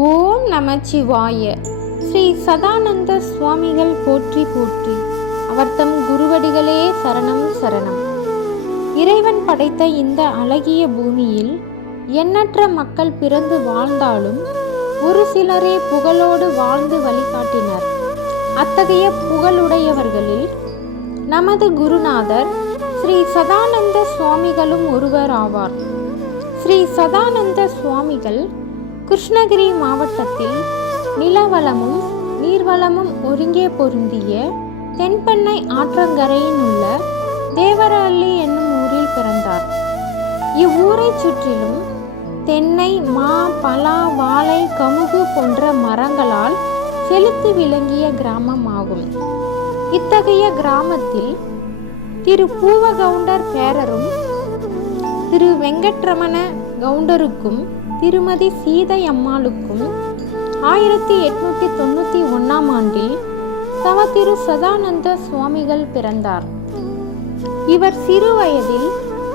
ஓம் நமச்சிவாய. ஸ்ரீ சதானந்த சுவாமிகள் போற்றி போற்றி. அவர் தம் குருவடிகளே சரணம் சரணம். இறைவன் படைத்த இந்த அழகிய பூமியில் எண்ணற்ற மக்கள் பிறந்து வாழ்ந்தாலும் ஒரு சிலரே புகழோடு வாழ்ந்து வழிகாட்டினர். அத்தகைய புகழுடையவர்களில் நமது குருநாதர் ஸ்ரீ சதானந்த சுவாமிகளும் ஒருவர் ஆவார். ஸ்ரீ சதானந்த சுவாமிகள் கிருஷ்ணகிரி மாவட்டத்தில் நிலவளமும் நீர்வளமும் ஒருங்கே பொருந்திய தென்பெண்ணை ஆற்றங்கரையில் உள்ள தேவரஹள்ளி என்னும் ஊரில் பிறந்தார். இவ்வூரை சுற்றிலும் தென்னை, மா, பலா, வாழை, கமுகு போன்ற மரங்களால் செழித்து விளங்கிய கிராமம் ஆகும். இத்தகைய கிராமத்தில் திரு பூவகவுண்டர் பேரரும் திரு வெங்கட்ரமண கவுண்டருக்கும் திருமதி சீதை அம்மாளுக்கும் 1891 ஆண்டில் தவ திரு சதானந்த சுவாமிகள் பிறந்தார். இவர் சிறு வயதில்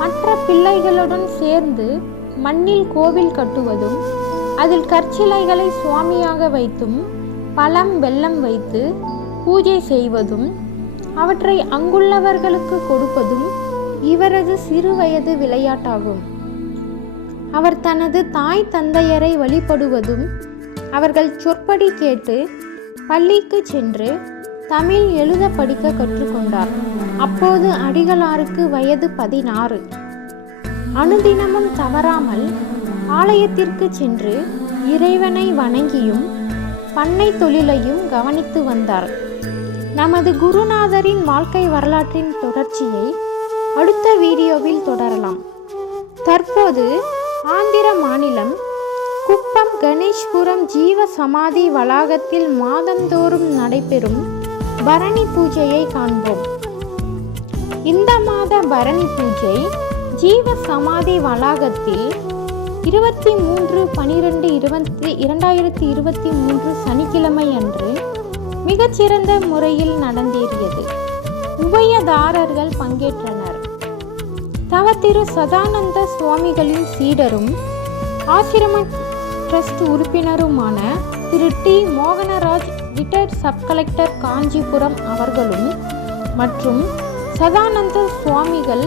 மற்ற பிள்ளைகளுடன் சேர்ந்து மண்ணில் கோவில் கட்டுவதும் அதில் கற்சிலைகளை சுவாமியாக வைத்தும் பழம் வெல்லம் வைத்து பூஜை செய்வதும் அவற்றை அங்குள்ளவர்களுக்கு கொடுப்பதும் இவரது சிறு வயது விளையாட்டாகும். அவர் தனது தாய் தந்தையரை வழிபடுவதும் அவர்கள் சொற்படி கேட்டு பள்ளிக்கு சென்று தமிழ் எழுத படிக்க கற்றுக்கொண்டார். அப்போது அடிகளாருக்கு வயது 16. அனுதினமும் தவறாமல் ஆலயத்திற்கு சென்று இறைவனை வணங்கியும் பண்ணை தொழிலையும் கவனித்து வந்தார். நமது குருநாதரின் வாழ்க்கை வரலாற்றின் தொடர்ச்சியை அடுத்த வீடியோவில் தொடரலாம். தற்போது ஆந்திர மாநிலம் குப்பம் கணேஷ்புரம் ஜீவ சமாதி வளாகத்தில் மாதந்தோறும் நடைபெறும் பரணி பூஜையை காண்போம். இந்த மாத பரணி பூஜை ஜீவ சமாதி வளாகத்தில் 23/12/2023 சனிக்கிழமை அன்று மிகச்சிறந்த முறையில் நடந்தேறியது. உபயதாரர்கள் பங்கேற்றனர். தவ திரு சதானந்த சுவாமிகளின் சீடரும் ஆசிரம ட்ரஸ்ட் உறுப்பினருமான திரு T Mohanraj, retired sub collector, Kanchipuram அவர்களும் மற்றும் சதானந்த சுவாமிகள்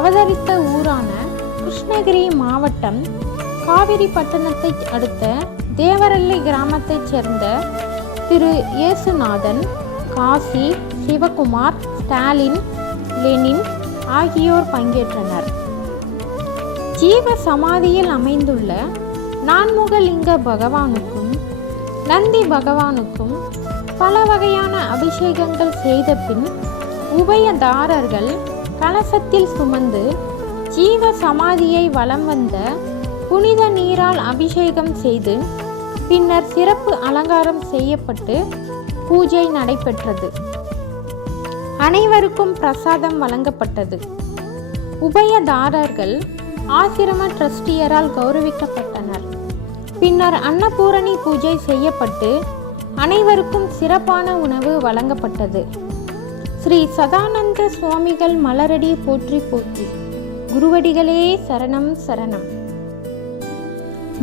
அவதரித்த ஊரான கிருஷ்ணகிரி மாவட்டம் காவிரிப்பட்டணத்தை அடுத்த தேவரஹள்ளி கிராமத்தைச் சேர்ந்த திரு இயேசுநாதன், காசி, சிவகுமார், ஸ்டாலின், லெனின் ஆகியோர் பங்கேற்றனர். ஜீவ சமாதியில் அமைந்துள்ள நான்முகலிங்க பகவானுக்கும் நந்தி பகவானுக்கும் பல வகையான அபிஷேகங்கள் செய்த பின் உபயதாரர்கள் கலசத்தில் சுமந்து ஜீவ சமாதியை வலம் வந்த புனித நீரால் அபிஷேகம் செய்து பின்னர் சிறப்பு அலங்காரம் செய்யப்பட்டு பூஜை நடைபெற்றது. அனைவருக்கும் பிரசாதம் வழங்கப்பட்டது. உபயதாரர்கள் ஆசிரம ட்ரஸ்டியரால் கௌரவிக்கப்பட்டனர். பின்னர் அன்னபூரணி பூஜை செய்யப்பட்டு அனைவருக்கும் சிறப்பான உணவு வழங்கப்பட்டது. ஸ்ரீ சதானந்த சுவாமிகள் மலரடி போற்றி போற்றி. குருவடிகளே சரணம் சரணம்.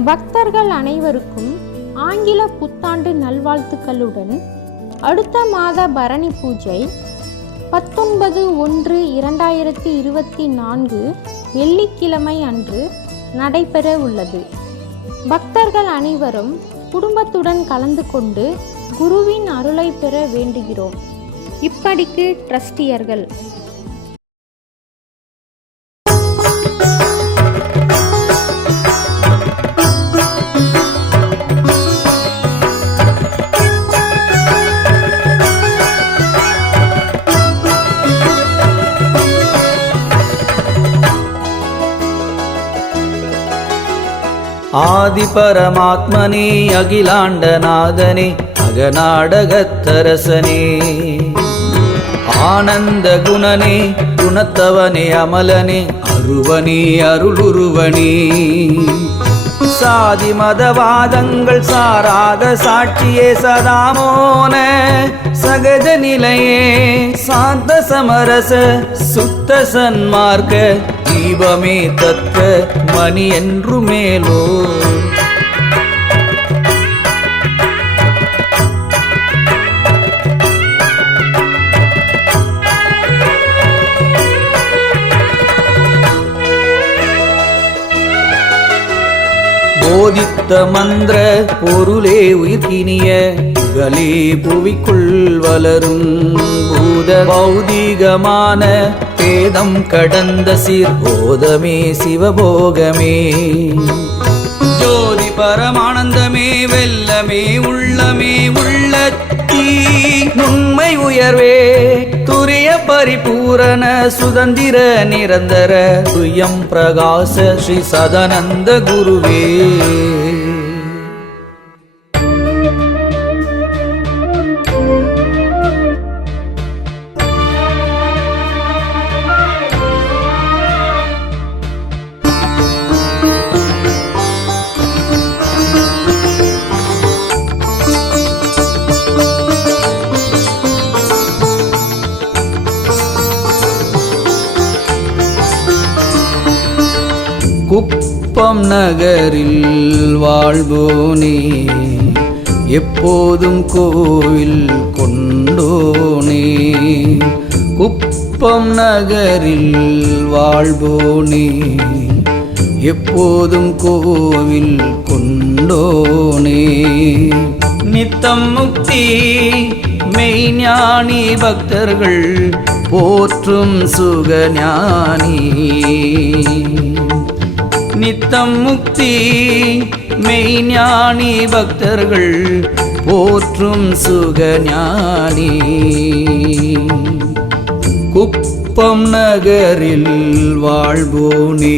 பக்தர்கள் அனைவருக்கும் ஆங்கில புத்தாண்டு நல்வாழ்த்துக்களுடன் அடுத்த மாத பரணி பூஜை 19/1/2024 வெள்ளிக்கிழமை அன்று நடைபெற உள்ளது. பக்தர்கள் அனைவரும் குடும்பத்துடன் கலந்து கொண்டு குருவின் அருளை பெற வேண்டுகிறோம். இப்படிக்கு ட்ரஸ்டியர்கள். ஆதி பரமாத்மனே, அகிலாண்டநாதனே, அகநாடகத்தரசனே, ஆனந்த குணனே, குணத்தவனே, அமலனே, அருவனே, அருளுருவனே, சாதி மதவாதங்கள் சாராத சாட்சியே, சதாமோன சகஜ நிலையே, சாந்த சமரச சுத்த சன்மார்க்க தீபமே தத்த மணி என்று மேலோ மூத்த மந்திர பொருளே உயிர்க்கினிய புகழே புவிக்குள் வளரும் பூத பௌதிகமான பேதம் கடந்த சீர்போதமே சிவபோகமே ஜோதி பரமானந்தமே வெல்லமே உள்ளமே உள்ளத்தீ உண்மை உயர்வே துரிய பரிபூரண சுதந்திர நிரந்தர துயம் பிரகாச ஸ்ரீ சதானந்த குருவே குப்பம் நகரில் வாழ்வோனே எப்போதும் கோவில் கொண்டோனே குப்பம் நகரில் வாழ்வோனே எப்போதும் கோவில் கொண்டோனே நித்தம் முக்தி மெய்ஞானி பக்தர்கள் போற்றும் சுகஞானி நித்தம் முக்தி மெய்ஞானி பக்தர்கள் போற்றும் சுகஞானி குப்பம் நகரில் வாழ்வோனே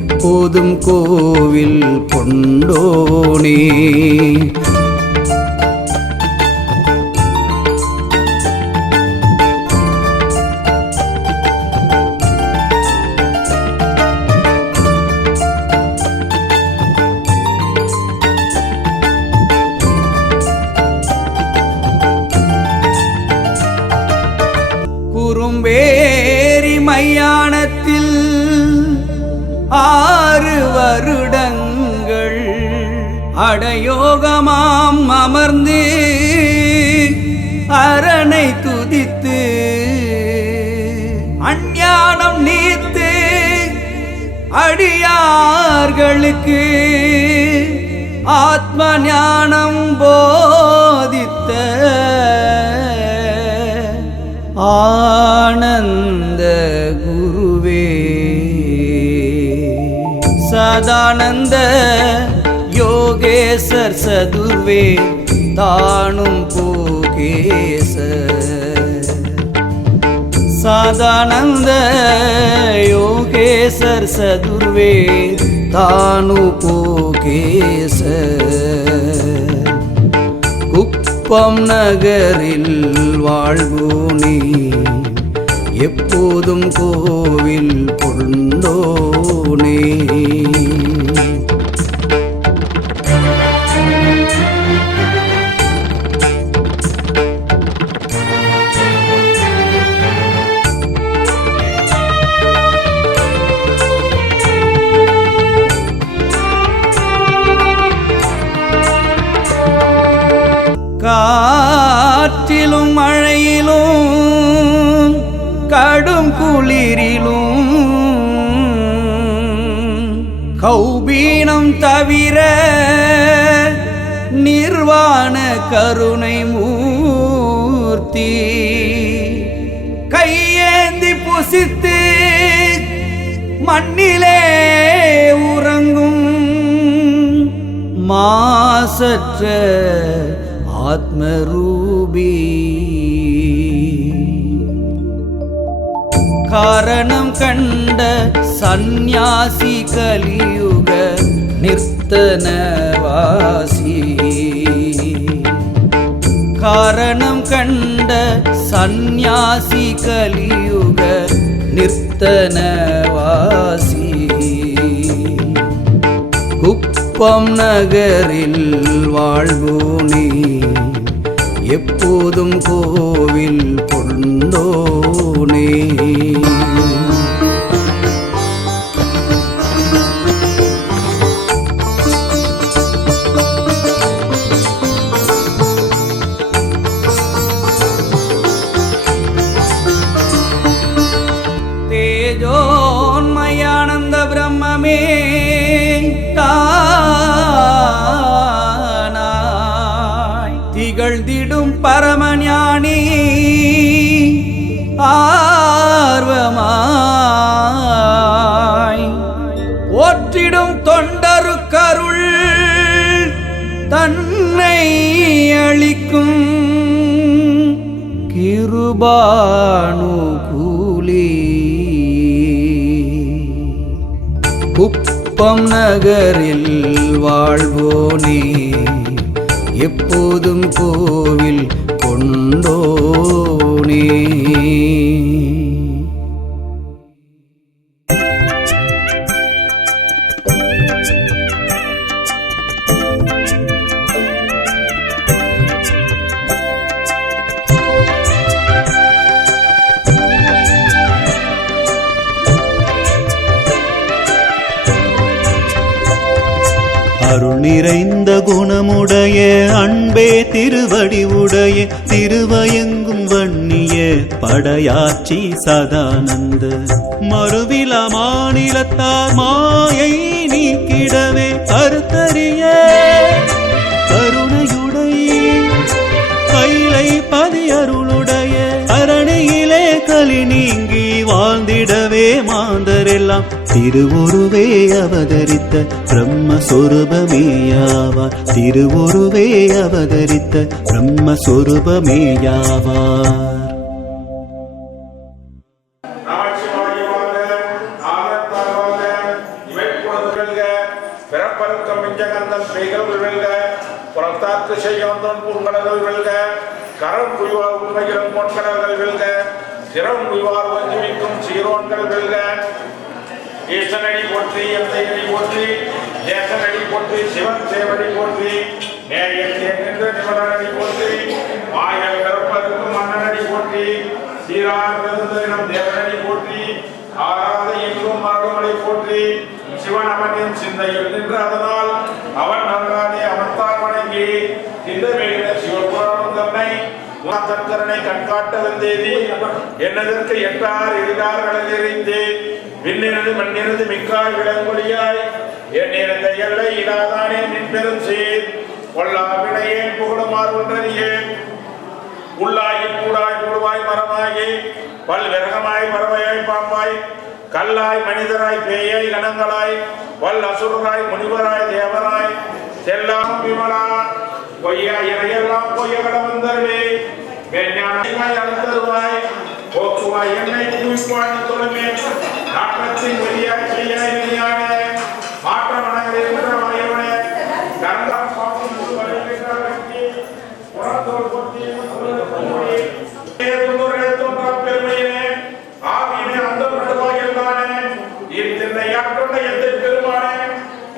எப்போதும் கோவில் கொண்டோனே குறும்பேரி மையானத்தில் 6 வருடங்கள் அடயோகமாம் அமர்ந்து அரணை துதித்து அஞ்ஞானம் நீத்து அடியார்களுக்கு ஆத்ம ஞானம் போதித்த ஆனந்த குருவே சதானந்த யோகேசர் சதுர்வே தானும் போகேசர் சதானந்த யோகேசர் சதுர்வே தானு போகேசர் குப்பம் நகரில் வாழ்வோனே எப்போதும் கோவில் கொண்டோனே காற்றிலும் மழையிலும் கடும் குளிரிலும் கௌபீனம் தவிர நிர்வாண கருணை மூர்த்தி கையேந்தி புசித்து மண்ணிலே உறங்கும் மாசற்ற ஆத்மரூபி காரணம் கண்ட சந்நியாசி கலியுக நிர்த்தனவாசி காரணம் கண்ட சந்நியாசி கலியுக நிர்த்தனவாசி குப்பம் நகரில் வாழ்வோனே எப்போதும் கோவில் கொண்டோனே தேஜோன்மயானந்த பிரம்மமே கிருபானுகூலி. குப்பம் நகரில் வாழ்வோனே, எப்போதும் கோவில் கொண்டோனே. அருள் நிறைந்த குணமுடைய அன்பே திருவடி உடைய திருவயங்கும் வன்னிய படையாச்சி சதானந்த மறுவில மாநிலத்தார் மாயை நீக்கிடவே கருத்தறிய கருணையுடைய கைலை பதி அருளுடைய அரணியிலே களி நீங்கி வாழ்ந்திடவே மாந்தரெல்லாம் திருவுருவே அவதரித்த பிரம்மஸ்வரூபமேயாவார். திருவுருவே அவதரித்த பிரம்மஸ்வரூபமேயாவார். கரம் புரிவார் உண்மையிலும் பொன்கடல்கள் வெல்க, சிரம் புரிவார் வஞ்சிக்கும் சீரோன்கள் வெல்க. ஈசனடி போற்றி, எந்தையடி போற்றி, தேசனடி போற்றி, சிவன் சேவடி போற்றி, நேயத்தே நின்ற நிபுணனடி போற்றி, மாயல் கருப்பருக்கும் மன்னனடி போற்றி, சீரார் பெருந்தரினம் தேவனடி போற்றி, ஆராத எங்கும் மரபுமலை போற்றி. சிவன் அவனின் சிந்தையில் நின்று அதனால் அவன் நன்றானே அவன்தான் வணங்கி இந்த மேலின சிவபுராணம் தன்னை தன்கரனை கண்காட்ட வந்தேதி என்னதற்கு எட்டார் எரிதார்களை எறிந்து விண்ணினது மண்ணினது மிக்காய் விளங்கொழியாய் எண்ணிறந்த எல்லை இடாதானே நின்பெரும் சீர் கொல்லா வினையேன் புகழுமாறு ஒன்றறியேன் உள்ளாயின் கூடாய் கூடுவாய் மரமாகி பல்விரகமாய் பறவையாய் பாம்பாய் கல்லாய் மனிதராய் பேயாய் கணங்களாய் வல் அசுரராய் முனிவராய் தேவராய் செல்லாம் விமலா பொய்யா இறையெல்லாம் பொய்ய கடவந்தருவே ஞானமாய் அழுத்தருவாய் போக்குவாய் என்னை தூய்ப்பாய் தொழுமே நாட்டத்தின் வெளியாய் செய்யாய் வெளியான மாற்றமனங்களை மாயவனே கந்தா பாவம் வருகின்ற புறத்தோர் பொத்தி பெருமையினே ஆவியினே அந்த நடுவாய் எல்லானே இத்தனை யாக்கொண்ட எந்த பெருமானே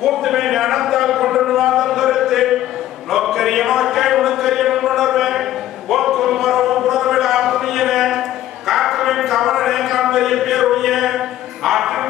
கூத்துமே ஞானத்தால் கொண்டு கருத்து நோக்கரிய நோக்கை உனக்கரிய உணர்வேன் போக்கும் மரபும் உணர்விட ஆத்மீயனே காக்கவின் கவனனே காண்பரிய பேருடைய ஆற்றின்